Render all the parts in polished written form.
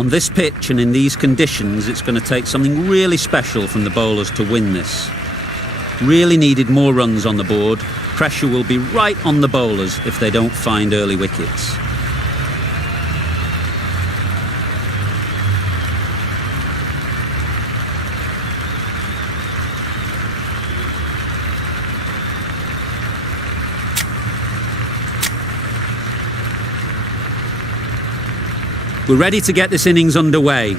On this pitch and in these conditions, it's going to take something really special from the bowlers to win this. Really needed more runs on the board. Pressure will be right on the bowlers if they don't find early wickets. We're ready to get this innings underway.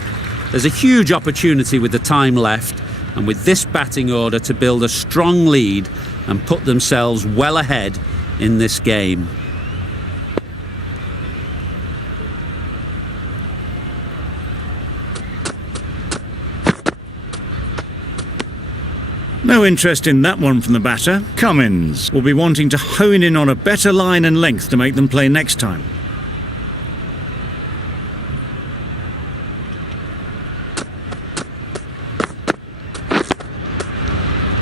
There's a huge opportunity with the time left and with this batting order to build a strong lead and put themselves well ahead in this game. No interest in that one from the batter. Cummins will be wanting to hone in on a better line and length to make them play next time.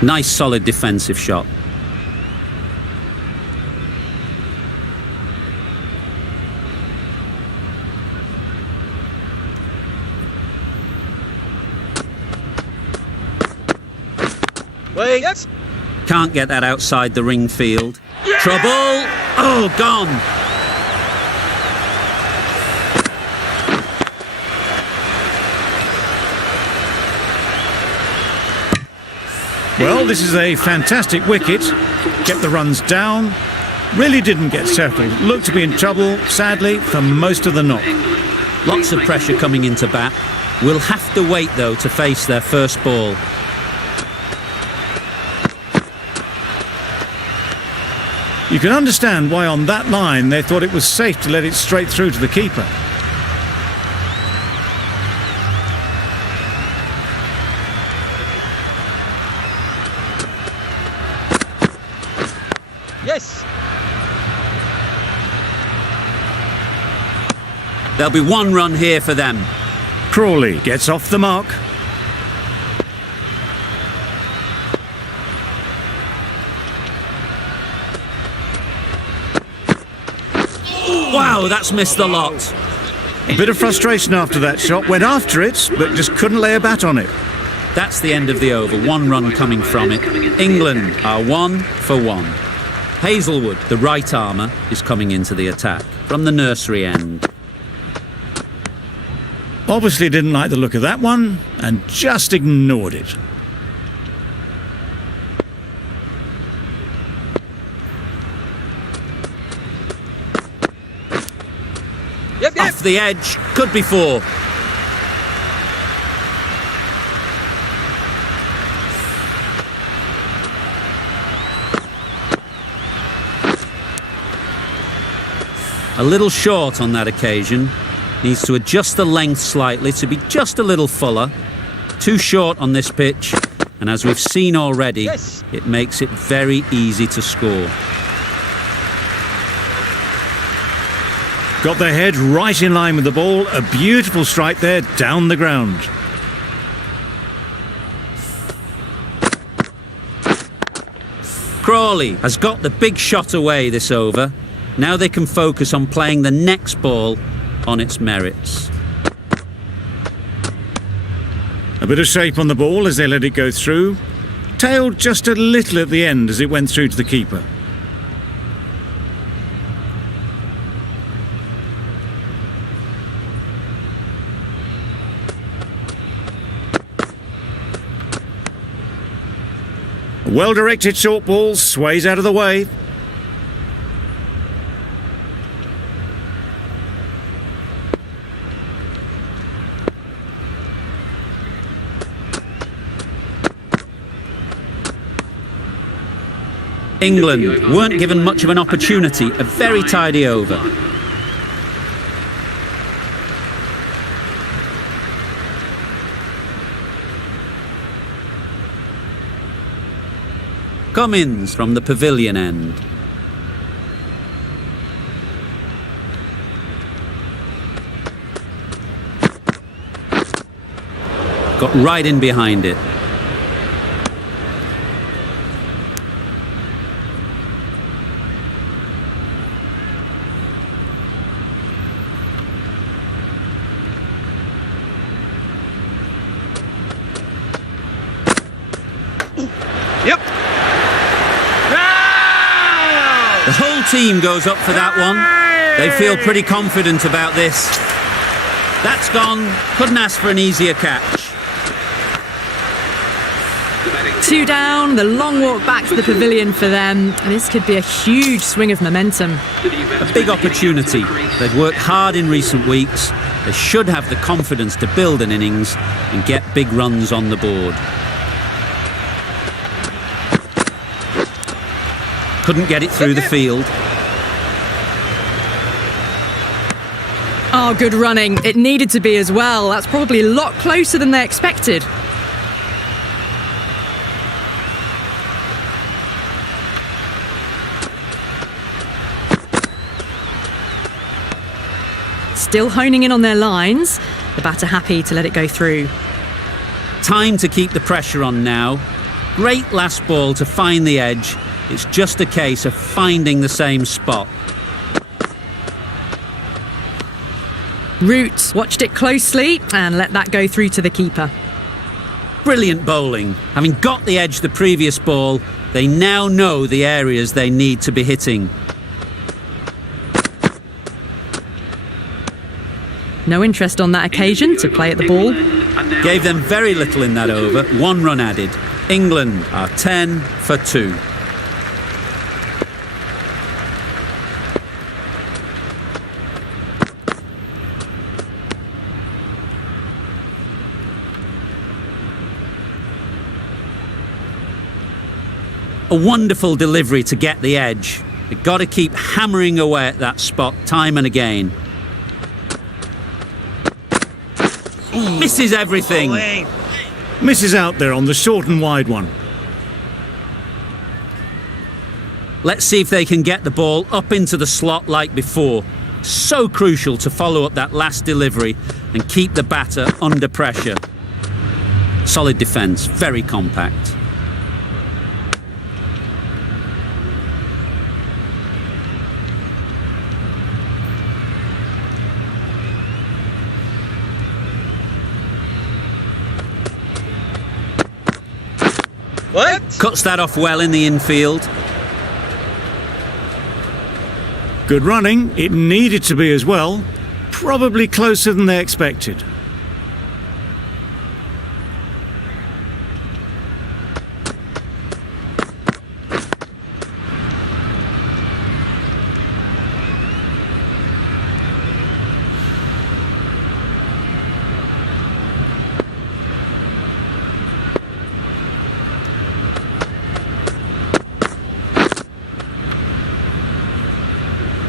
Nice solid defensive shot. Wait. Can't get that outside the ring field. Yeah! Trouble! Oh, gone! Well, this is a fantastic wicket. Kept the runs down. Really didn't get settled. Looked to be in trouble, sadly, for most of the knock. Lots of pressure coming into bat. We'll have to wait, though, to face their first ball. You can understand why on that line they thought it was safe to let it straight through to the keeper. Yes. There'll be one run here for them. Crawley gets off the mark. Wow, that's missed the lot. A bit of frustration after that shot. Went after it, but just couldn't lay a bat on it. That's the end of the over. One run coming from it. England are 1 for 1. Hazelwood, the right armour, is coming into the attack from the nursery end. Obviously didn't like the look of that one and just ignored it. Yep. Off the edge, could be 4. A little short on that occasion. Needs to adjust the length slightly to be just a little fuller. Too short on this pitch, and as we've seen already, Yes. it makes it very easy to score. Got their head right in line with the ball. A beautiful strike there down the ground. Crawley has got the big shot away this over. Now they can focus on playing the next ball on its merits. A bit of shape on the ball as they let it go through. Tailed just a little at the end as it went through to the keeper. A well-directed short ball sways out of the way. England weren't given much of an opportunity, a very tidy over. Cummins from the pavilion end. Got right in behind it. Yep. The whole team goes up for that one. They feel pretty confident about this. That's gone. Couldn't ask for an easier catch. 2 down, the long walk back to the pavilion for them. This could be a huge swing of momentum. A big opportunity. They've worked hard in recent weeks. They should have the confidence to build an innings and get big runs on the board. Couldn't get it through the field. Oh, good running. It needed to be as well. That's probably a lot closer than they expected. Still honing in on their lines. The batter happy to let it go through. Time to keep the pressure on now. Great last ball to find the edge. It's just a case of finding the same spot. Root watched it closely and let that go through to the keeper. Brilliant bowling. Having got the edge the previous ball, they now know the areas they need to be hitting. No interest on that occasion to play at the ball. Gave them very little in that over. 1 run added. England are 10 for 2. A wonderful delivery to get the edge. They've got to keep hammering away at that spot time and again. Misses everything. Misses out there on the short and wide one. Let's see if they can get the ball up into the slot like before. So crucial to follow up that last delivery and keep the batter under pressure. Solid defence, very compact. What? Cuts that off well in the infield. Good running. It needed to be as well. Probably closer than they expected.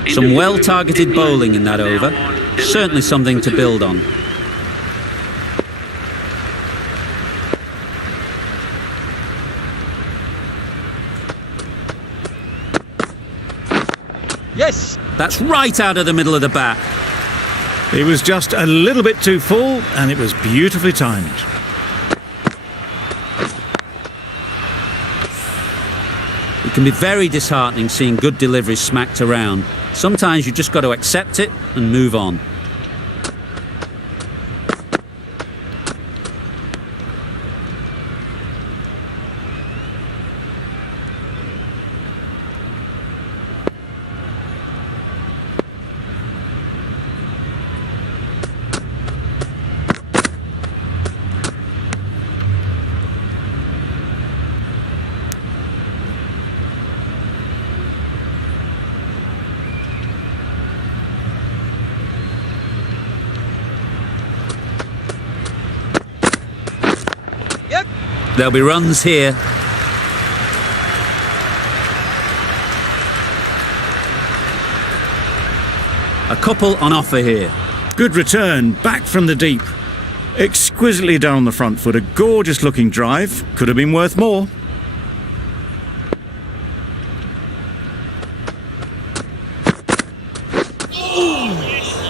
Some well-targeted bowling in that over. Certainly something to build on. Yes. That's right out of the middle of the bat. It was just a little bit too full and it was beautifully timed. It can be very disheartening seeing good deliveries smacked around. Sometimes you just got to accept it and move on. Yep. There'll be runs here. A couple on offer here. Good return, back from the deep. Exquisitely done on the front foot, a gorgeous looking drive. Could have been worth more.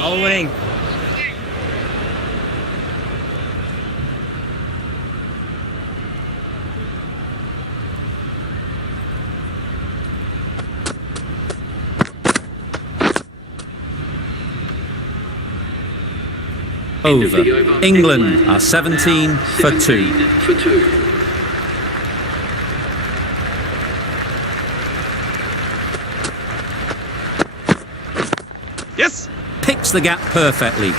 Owing. Over. England are 17 for 2. splits the gap perfectly.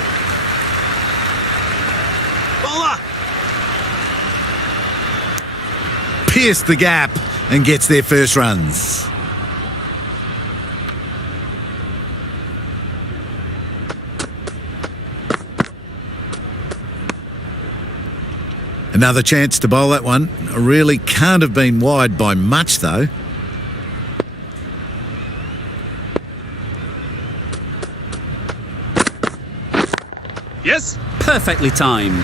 Bowler. Pierced the gap and gets their first runs. Another chance to bowl that one. Really can't have been wide by much though. Yes. Perfectly timed.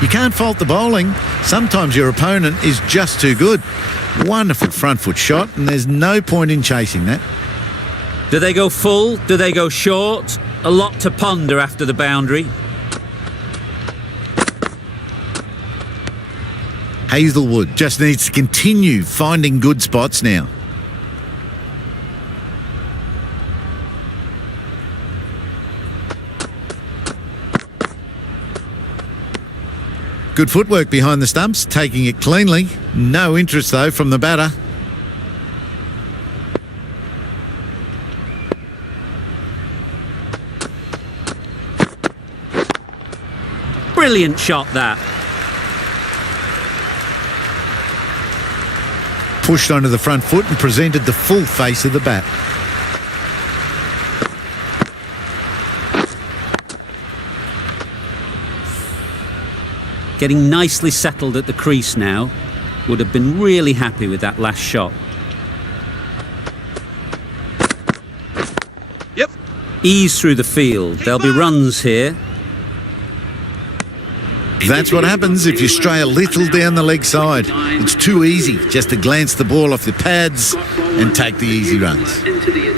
You can't fault the bowling. Sometimes your opponent is just too good. Wonderful front foot shot, and there's no point in chasing that. Do they go full? Do they go short? A lot to ponder after the boundary. Hazelwood just needs to continue finding good spots now. Good footwork behind the stumps, taking it cleanly. No interest though from the batter. Brilliant shot that. Pushed onto the front foot and presented the full face of the bat. Getting nicely settled at the crease now. Would have been really happy with that last shot. Yep. Ease through the field. There'll be runs here. That's what happens if you stray a little down the leg side. It's too easy just to glance the ball off the pads and take the easy runs.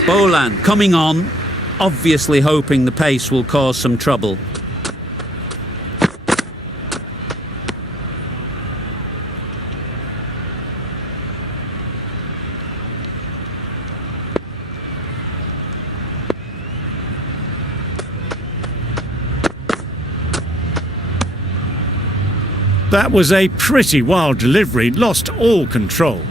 Boland coming on, obviously hoping the pace will cause some trouble. That was a pretty wild delivery, lost all control.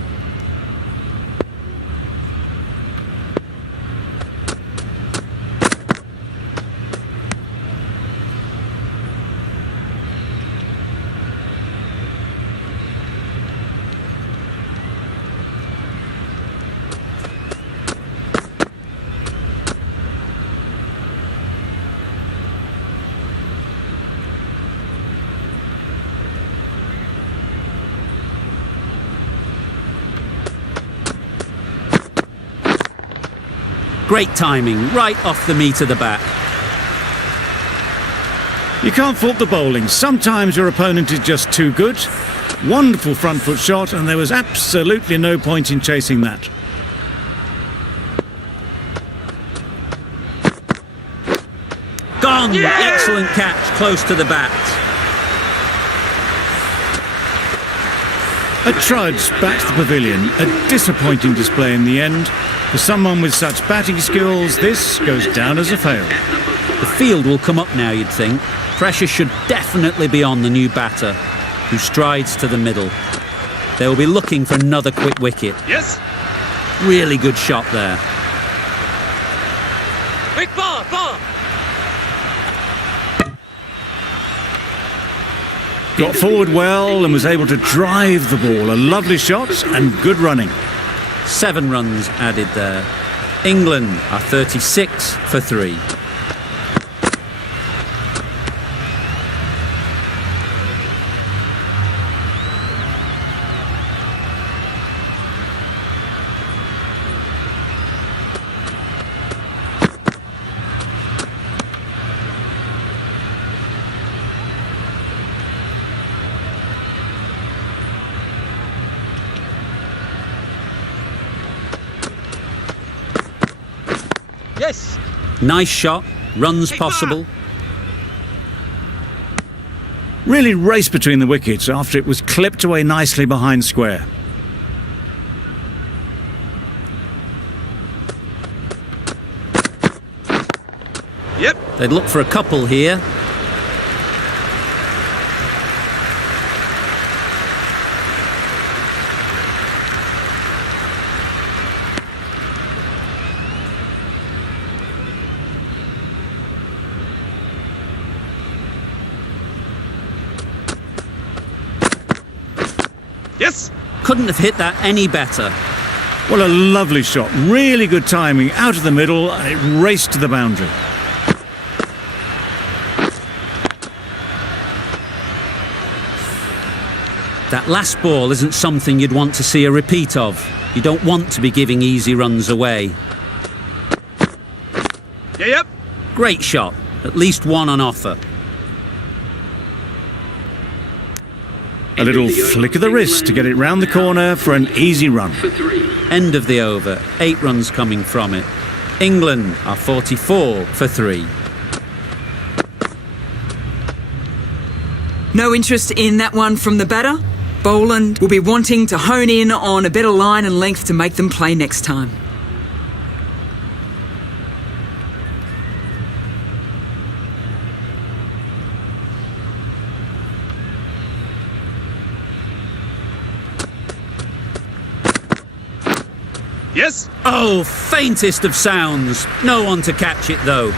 Great timing, right off the meat of the bat. You can't fault the bowling. Sometimes your opponent is just too good. Wonderful front foot shot, and there was absolutely no point in chasing that. Gone! Excellent catch, close to the bat. A trudge back to the pavilion. A disappointing display in the end. For someone with such batting skills, this goes down as a fail. The field will come up now, you'd think. Pressure should definitely be on the new batter, who strides to the middle. They will be looking for another quick wicket. Yes. Really good shot there. Quick ball. Got forward well and was able to drive the ball. A lovely shot and good running. 7 runs added there. England are 36 for 3. Yes. Nice shot, runs possible. Really raced between the wickets after it was clipped away nicely behind square. Yep. They'd look for a couple here. Yes. Couldn't have hit that any better. Well, a lovely shot. Really good timing. Out of the middle, and it raced to the boundary. That last ball isn't something you'd want to see a repeat of. You don't want to be giving easy runs away. Yeah, yep. Great shot. At least one on offer. A little flick of the wrist to get it round the corner for an easy run. End of the over. 8 runs coming from it. England are 44 for 3. No interest in that one from the batter. Boland will be wanting to hone in on a better line and length to make them play next time. Yes. Oh, faintest of sounds. No one to catch it though.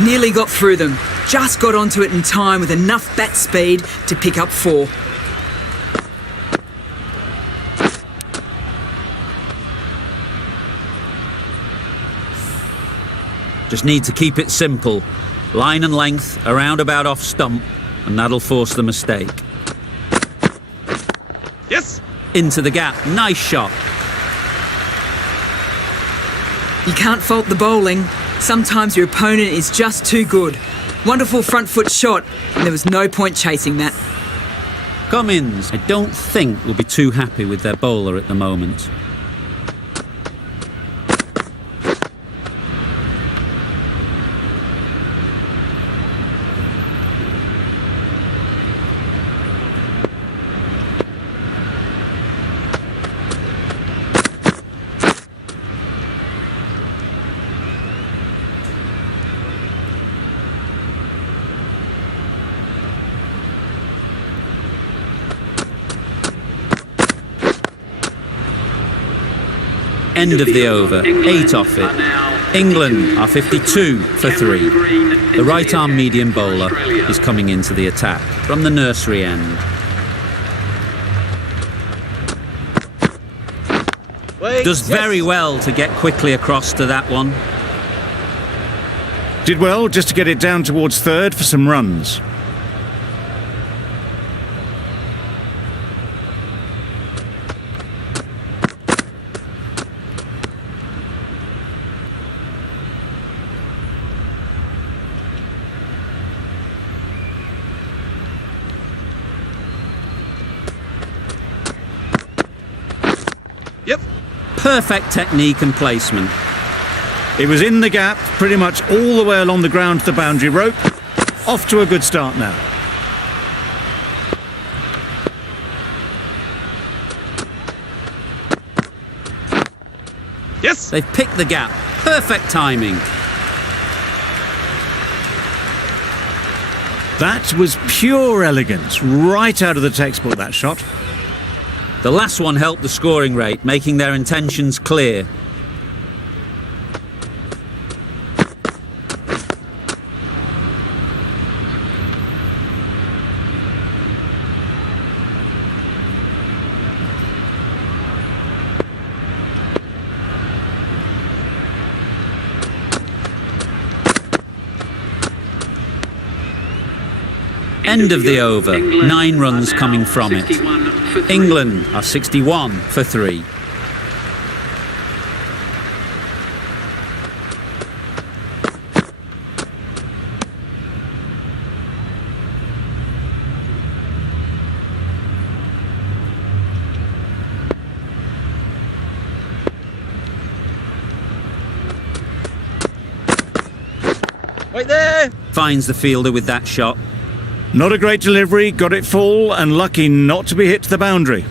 Nearly got through them. Just got onto it in time with enough bat speed to pick up 4. Just need to keep it simple. Line and length, around about off stump, and that'll force the mistake. Yes. Into the gap. Nice shot. You can't fault the bowling. Sometimes your opponent is just too good. Wonderful front foot shot, and there was no point chasing that. Cummins, I don't think, will be too happy with their bowler at the moment. End of the over. 8 off it. England are 52 for 3. The right arm medium bowler is coming into the attack from the nursery end. Does very well to get quickly across to that one. Did well just to get it down towards third for some runs. Yep. Perfect technique and placement. It was in the gap, pretty much all the way along the ground to the boundary rope. Off to a good start now. Yes. They've picked the gap. Perfect timing. That was pure elegance, right out of the textbook, that shot. The last one helped the scoring rate, making their intentions clear. End of the over. 9 runs coming from it. England are 61 for 3. Right there. Finds the fielder with that shot. Not a great delivery, got it full and lucky not to be hit to the boundary.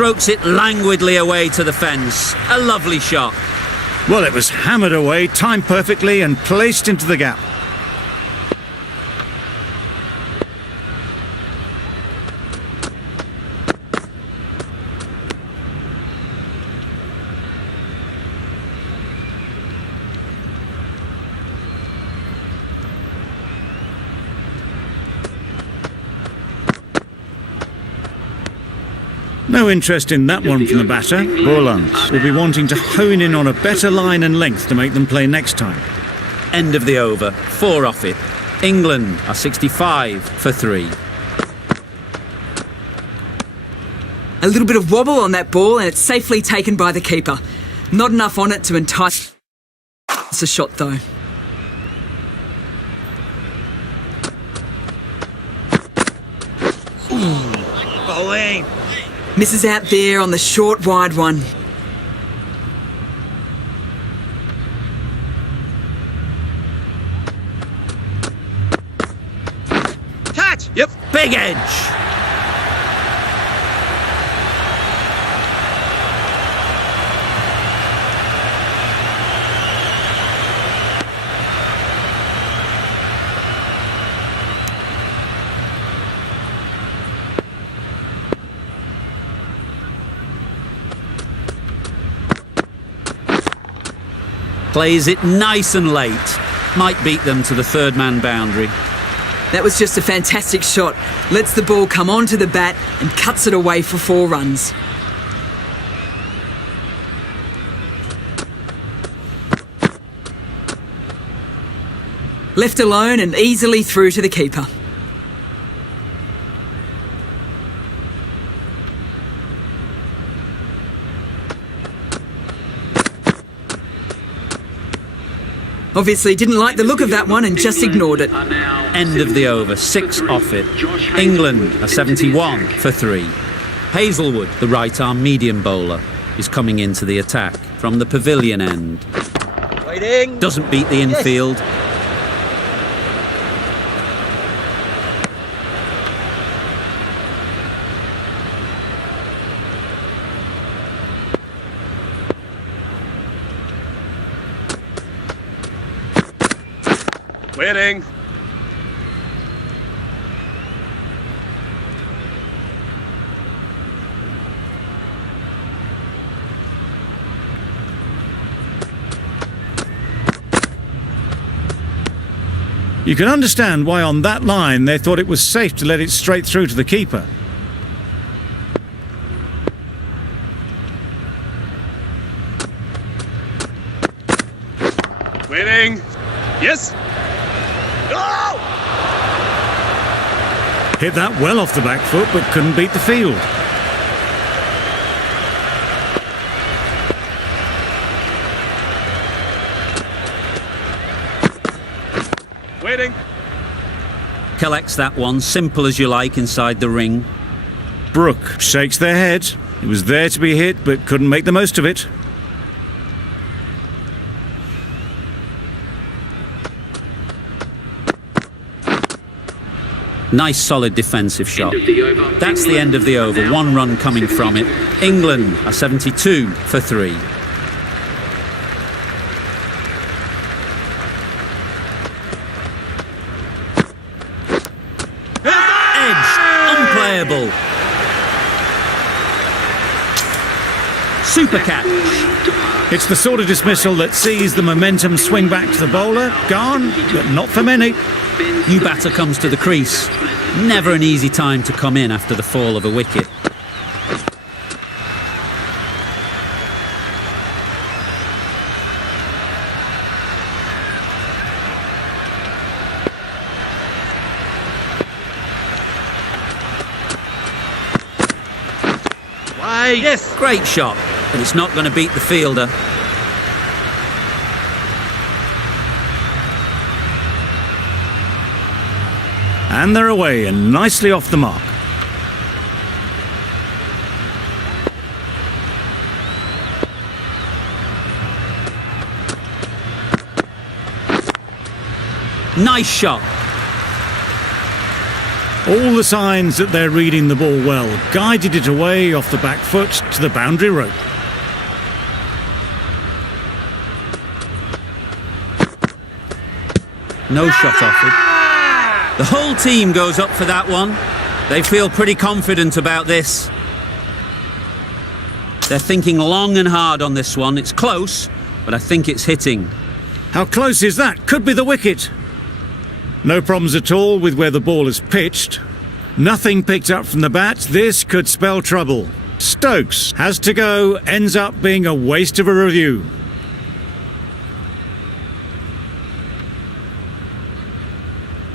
strokes it languidly away to the fence. A lovely shot. Well, it was hammered away, timed perfectly and placed into the gap. No interest in that one from the batter. Borlands will be wanting to hone in on a better line and length to make them play next time. End of the over. 4 off it. England are 65 for 3. A little bit of wobble on that ball and it's safely taken by the keeper. Not enough on it to entice a shot though. Bowling. Misses out there on the short wide one. Catch. Yep. Big edge. Plays it nice and late. Might beat them to the third man boundary. That was just a fantastic shot. Lets the ball come onto the bat and cuts it away for 4 runs. Left alone and easily through to the keeper. Obviously didn't like the look of that one and just ignored it. End of the over. 6 off it. England are 71 for 3. Hazelwood, the right arm medium bowler, is coming into the attack from the pavilion end. Waiting. Doesn't beat the infield. Waiting. You can understand why on that line they thought it was safe to let it straight through to the keeper. Waiting. Yes. Oh! Hit that well off the back foot but couldn't beat the field. Waiting. Collects that one, simple as you like, inside the ring. Brooke shakes their head. It was there to be hit but couldn't make the most of it. Nice solid defensive shot. That's the end of the over. 1 run coming from it. England are 72 for 3. Edge, unplayable. Super catch. It's the sort of dismissal that sees the momentum swing back to the bowler. Gone, but not for many. New batter comes to the crease. Never an easy time to come in after the fall of a wicket. Why? Yes. Great shot, but it's not going to beat the fielder. And they're away and nicely off the mark. Nice shot. All the signs that they're reading the ball well. Guided it away off the back foot to the boundary rope. No shot offered. The whole team goes up for that one. They feel pretty confident about this. They're thinking long and hard on this one. It's close, but I think it's hitting. How close is that? Could be the wicket. No problems at all with where the ball is pitched. Nothing picked up from the bat. This could spell trouble. Stokes has to go, ends up being a waste of a review.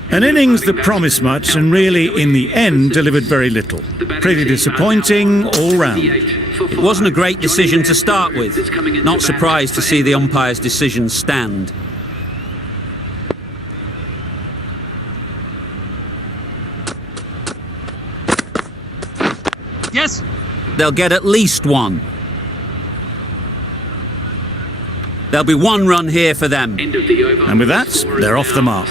An innings that promised much and really, in the end, delivered very little. Pretty disappointing all round. It wasn't a great decision to start with. Not surprised to see the umpire's decision stand. Yes. They'll get at least one. There'll be one run here for them. And with that, they're off the mark.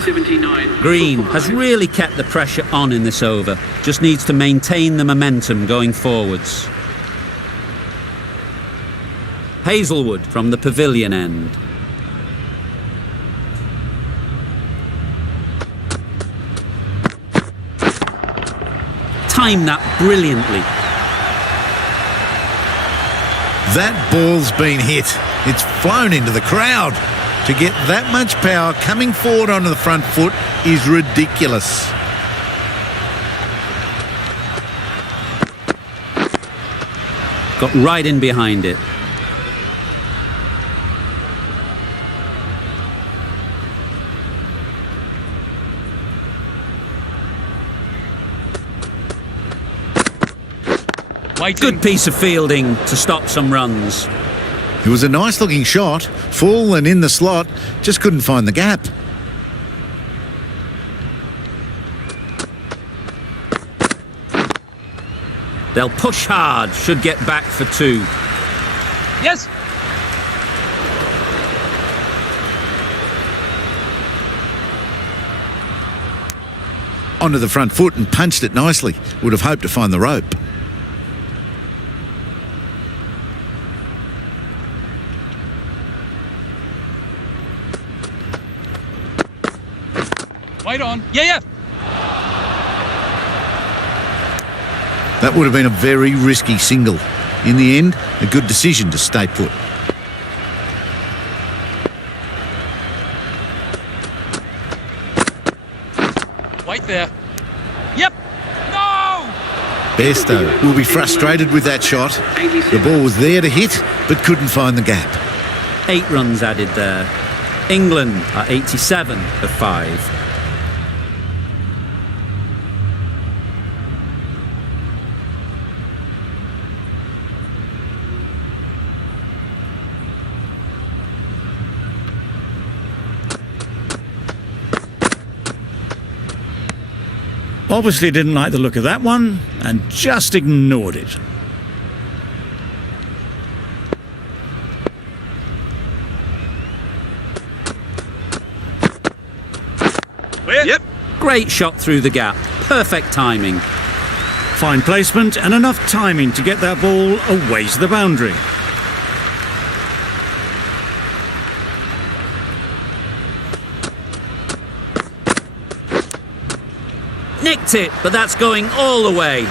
Green has really kept the pressure on in this over. Just needs to maintain the momentum going forwards. Hazelwood from the pavilion end. Timed that brilliantly. That ball's been hit. It's flown into the crowd. To get that much power coming forward onto the front foot is ridiculous. Got right in behind it. Good piece of fielding to stop some runs. It was a nice looking shot, full and in the slot, just couldn't find the gap. They'll push hard, should get back for two. Yes. Onto the front foot and punched it nicely. Would have hoped to find the rope. Wait on. Yeah. That would have been a very risky single. In the end, a good decision to stay put. Wait there. Yep. No! Bairstow will be frustrated with that shot. The ball was there to hit, but couldn't find the gap. 8 runs added there. England are 87 of 5. Obviously didn't like the look of that one and just ignored it. Yep. Great shot through the gap. Perfect timing. Fine placement and enough timing to get that ball away to the boundary. Nicked it, but that's going all the way.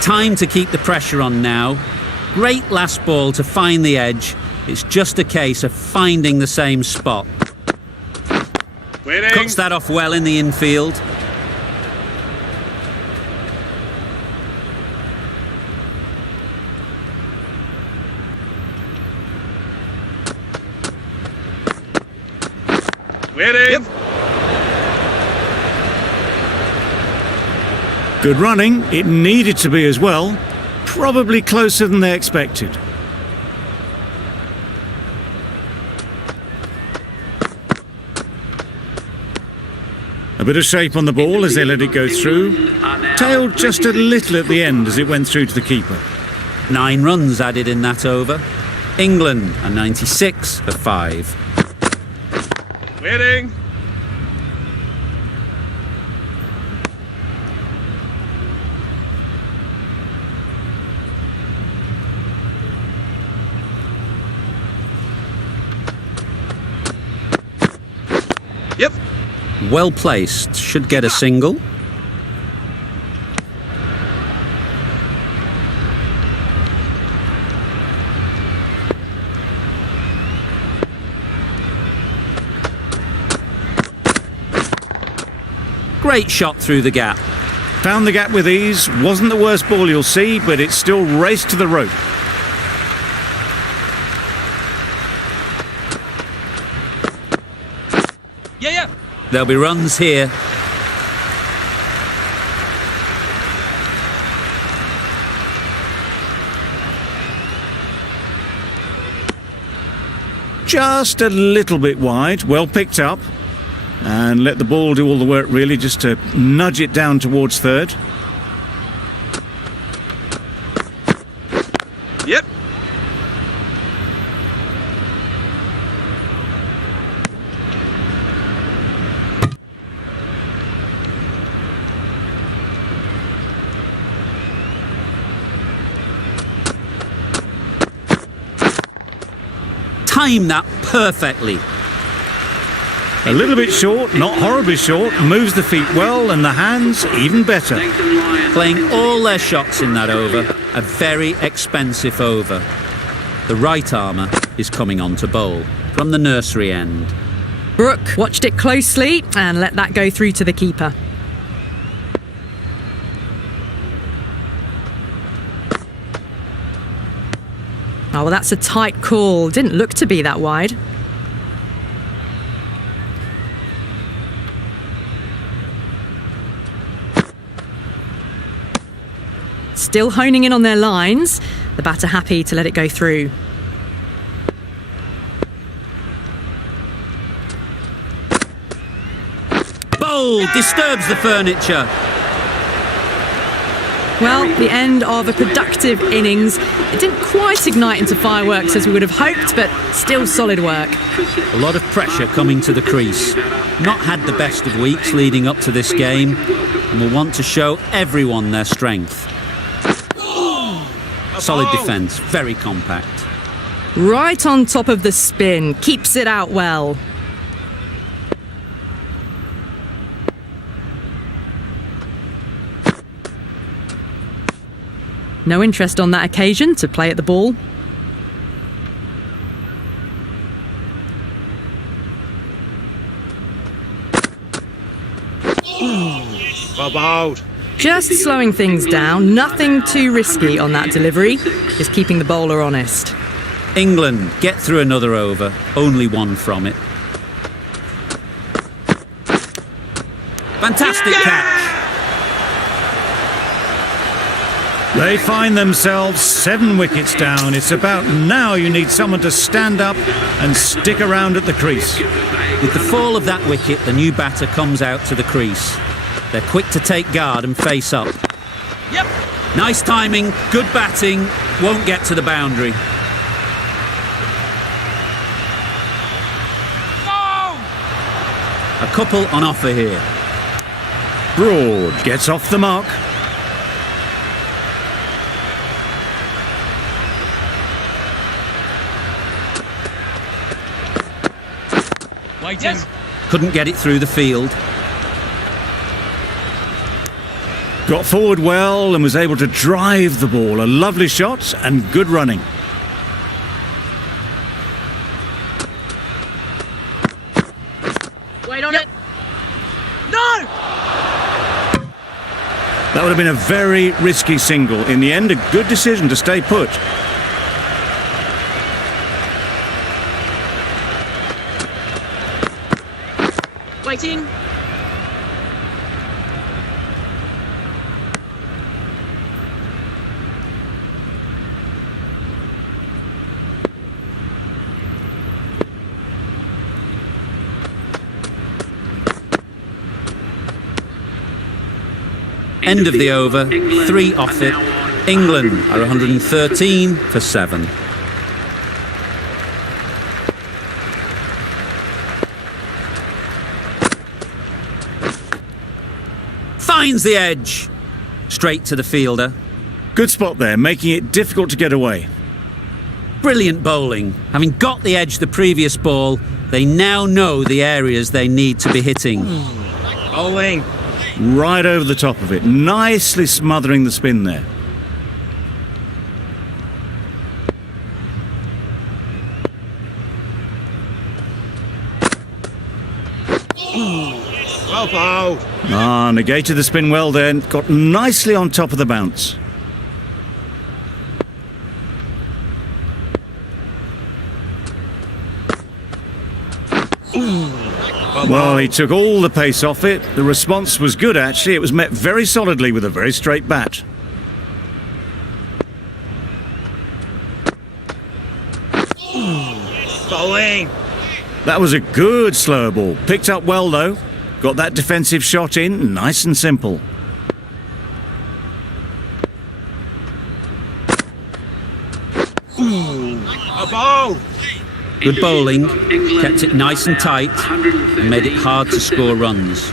Time to keep the pressure on now. Great last ball to find the edge. It's just a case of finding the same spot. Waiting. Cuts that off well in the infield. Waiting. Yep. Good running. It needed to be as well. Probably closer than they expected. A bit of shape on the ball as they let it go through. Tailed just a little at the end as it went through to the keeper. 9 runs added in that over. England are 96 of 5. Waiting. Yep. Well placed, should get a single. Great shot through the gap. Found the gap with ease. Wasn't the worst ball you'll see, but it still raced to the rope. Yeah. There'll be runs here. Just a little bit wide. Well picked up. And let the ball do all the work, really, just to nudge it down towards third. Yep. Time that perfectly. A little bit short, not horribly short, moves the feet well, and the hands even better. Playing all their shots in that over. A very expensive over. The right armour is coming on to bowl from the nursery end. Brooke watched it closely and let that go through to the keeper. Oh, well, that's a tight call. Didn't look to be that wide. Still honing in on their lines. The batter happy to let it go through. Bowl disturbs the furniture. Well, the end of a productive innings. It didn't quite ignite into fireworks as we would have hoped, but still solid work. A lot of pressure coming to the crease. Not had the best of weeks leading up to this game, and will want to show everyone their strength. Solid defence, very compact. Right on top of the spin, keeps it out well. No interest on that occasion to play at the ball. Bowled. Just slowing things down, nothing too risky on that delivery, just keeping the bowler honest. England get through another over, only one from it. Fantastic catch. They find themselves 7 wickets down. It's about now you need someone to stand up and stick around at the crease. With the fall of that wicket, the new batter comes out to the crease. They're quick to take guard and face up. Yep. Nice timing, good batting, won't get to the boundary. No! A couple on offer here. Broad gets off the mark. Waiting. Yes. Couldn't get it through the field. Got forward well and was able to drive the ball. A lovely shot and good running. Wait on it. No! That would have been a very risky single. In the end, a good decision to stay put. Waiting. End of the over, 3 off it. England are 113 for 7. Finds the edge. Straight to the fielder. Good spot there, making it difficult to get away. Brilliant bowling. Having got the edge the previous ball, they now know the areas they need to be hitting. Owing. Right over the top of it, nicely smothering the spin there. Well bowled. Negated the spin well then, got nicely on top of the bounce. Well, he took all the pace off it. The response was good, actually. It was met very solidly with a very straight bat. Bowling. That was a good slower ball. Picked up well, though. Got that defensive shot in, nice and simple. A bowl. Good bowling, kept it nice and tight, and made it hard to score runs.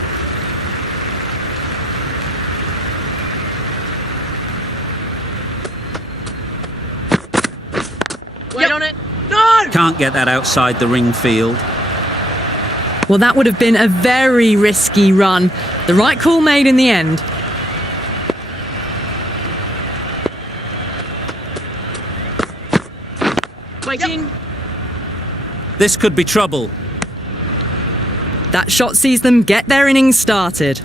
Wait on it. No! Can't get that outside the ring field. Well, that would have been a very risky run. The right call made in the end. Waiting. This could be trouble. That shot sees them get their innings started.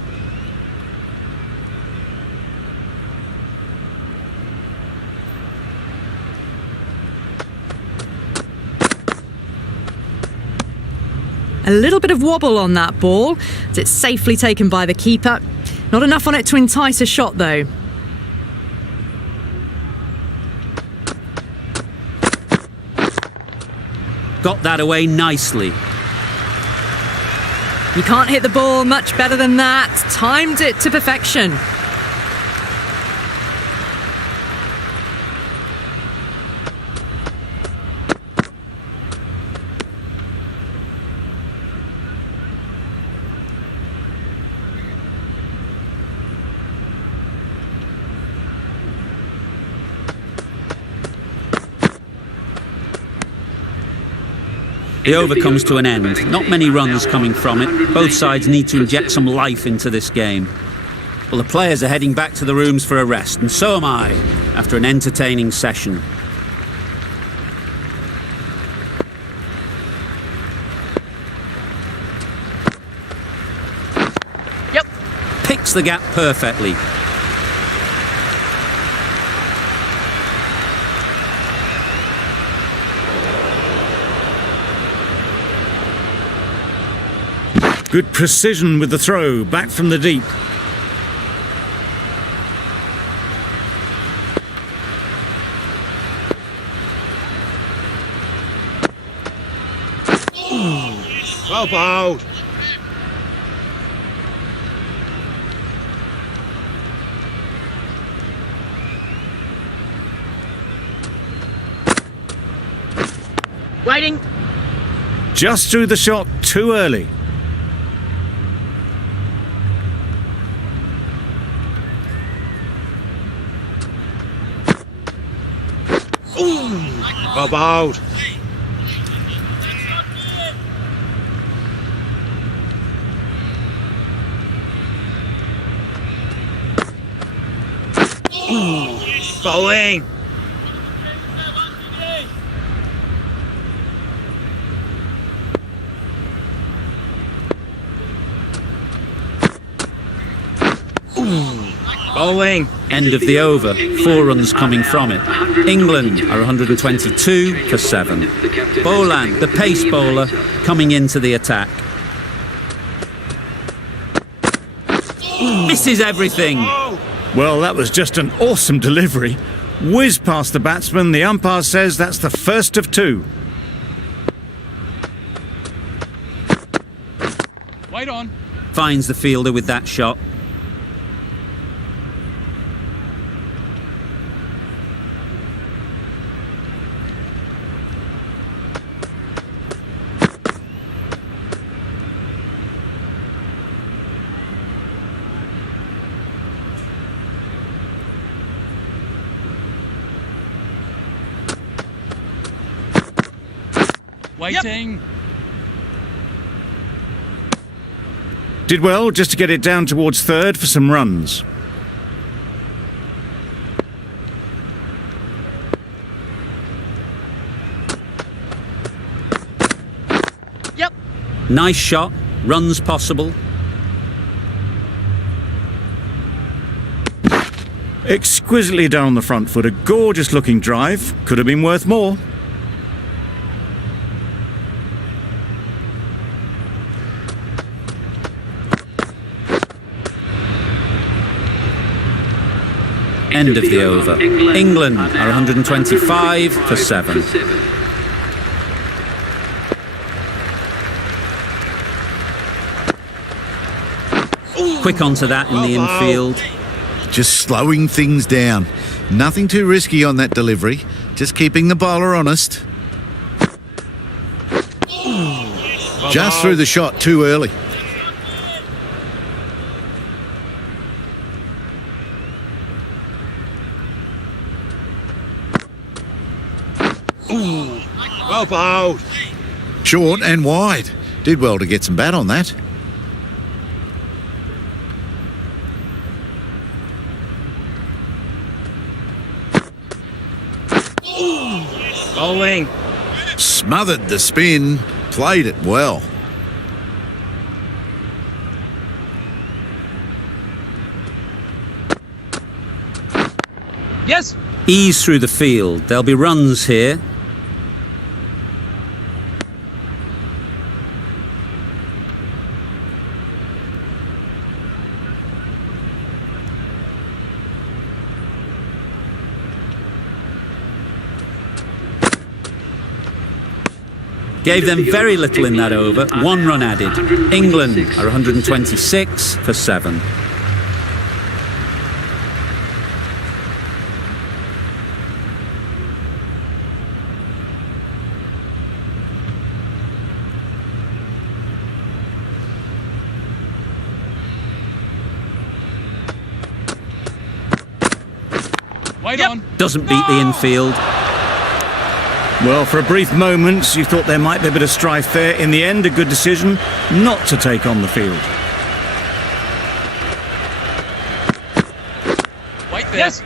A little bit of wobble on that ball, as it's safely taken by the keeper. Not enough on it to entice a shot, though. Got that away nicely. You can't hit the ball much better than that. Timed it to perfection. The over comes to an end. Not many runs coming from it. Both sides need to inject some life into this game. Well, the players are heading back to the rooms for a rest, and so am I, after an entertaining session. Yep. Picks the gap perfectly. Good precision with the throw, back from the deep. Well bowled. Waiting. Just threw the shot too early. Well bowled. Bowling. Bowling. End of the over. 4 runs coming from it. England are 122 for 7. Boland, the pace bowler, coming into the attack. Misses everything. Well, that was just an awesome delivery. Whiz past the batsman. The umpire says that's the first of 2. Wait on. Finds the fielder with that shot. Waiting. Did well just to get it down towards third for some runs. Yep. Nice shot, runs possible. Exquisitely down the front foot, a gorgeous looking drive. Could have been worth more. End of the over. England are 125 for 7. Quick onto that in the infield. Just slowing things down. Nothing too risky on that delivery. Just keeping the bowler honest. Just threw the shot too early. Well bowled. Short and wide. Did well to get some bat on that. Owing. Smothered the spin. Played it well. Yes. Ease through the field. There'll be runs here. Gave them very little in that over. 1 run added. England are 126 for 7. Wait on. Doesn't beat the infield. Well, for a brief moment, you thought there might be a bit of strife there. In the end, a good decision not to take on the field. Wait there. Yes.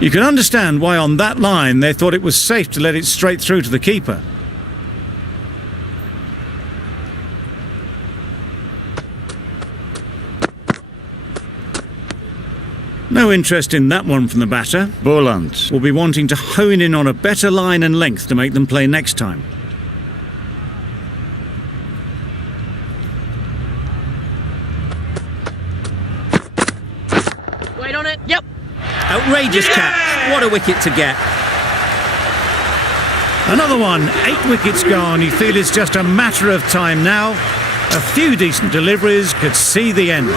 You can understand why on that line they thought it was safe to let it straight through to the keeper. No interest in that one from the batter. Boland will be wanting to hone in on a better line and length to make them play next time. Wait on it. Yep. Outrageous catch. What a wicket to get. Another one, 8 wickets gone. You feel it's just a matter of time now. A few decent deliveries could see the end.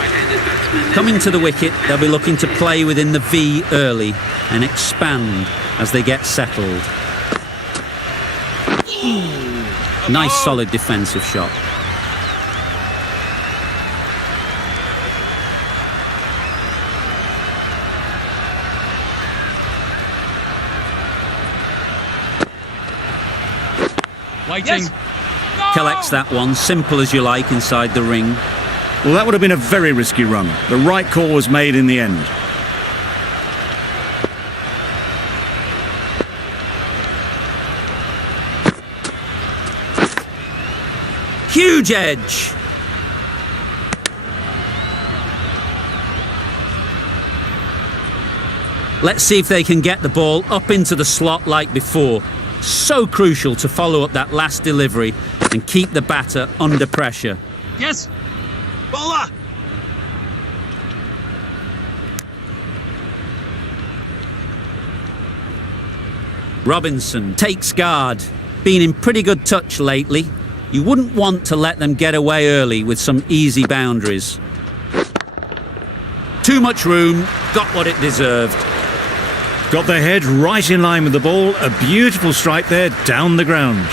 Coming to the wicket, they'll be looking to play within the V early and expand as they get settled. Nice solid defensive shot. Waiting. Yes. Collects that one, simple as you like, inside the ring. Well, that would have been a very risky run. The right call was made in the end. Huge edge. Let's see if they can get the ball up into the slot like before. So crucial to follow up that last delivery and keep the batter under pressure. Yes. Bowler. Robinson takes guard. Been in pretty good touch lately. You wouldn't want to let them get away early with some easy boundaries. Too much room, got what it deserved. Got their head right in line with the ball. A beautiful strike there down the ground.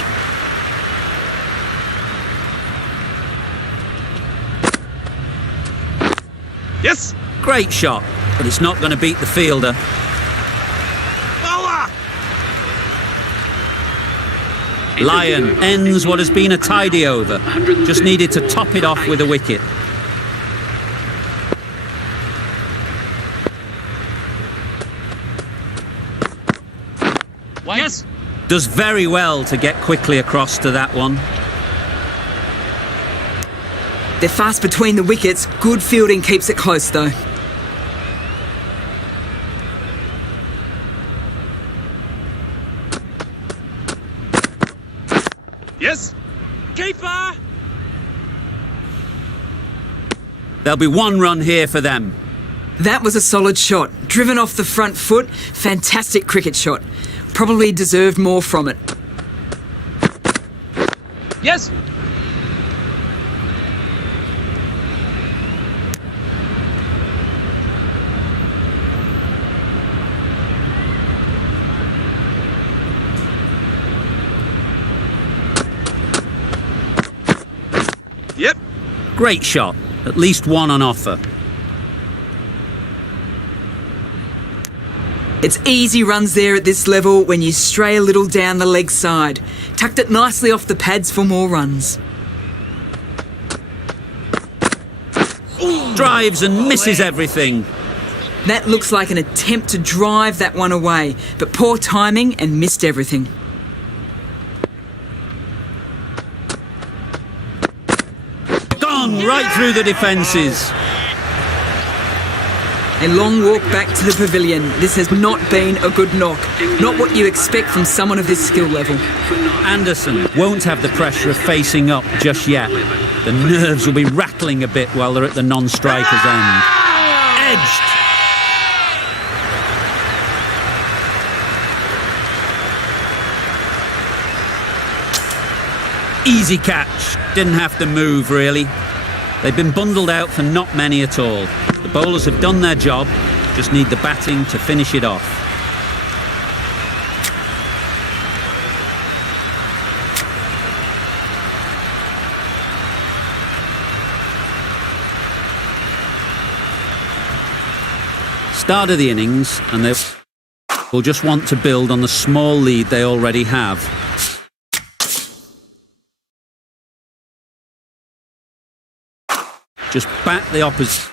Yes. Great shot, but it's not going to beat the fielder. Bowler. Lyon ends what has been a tidy over. Just needed to top it off with a wicket. Yes. Does very well to get quickly across to that one. They're fast between the wickets. Good fielding keeps it close though. Yes. Keeper. There'll be one run here for them. That was a solid shot. Driven off the front foot. Fantastic cricket shot. Probably deserved more from it. Yes. Yep. Great shot. At least one on offer. It's easy runs there at this level when you stray a little down the leg side. Tucked it nicely off the pads for more runs. Drives and misses everything. That looks like an attempt to drive that one away, but poor timing and missed everything. Gone right through the defences. A long walk back to the pavilion. This has not been a good knock. Not what you expect from someone of this skill level. Anderson won't have the pressure of facing up just yet. The nerves will be rattling a bit while they're at the non-striker's end. Edged. Easy catch. Didn't have to move, really. They've been bundled out for not many at all. The bowlers have done their job, just need the batting to finish it off. Start of the innings, and they will just want to build on the small lead they already have. Just bat the opposite.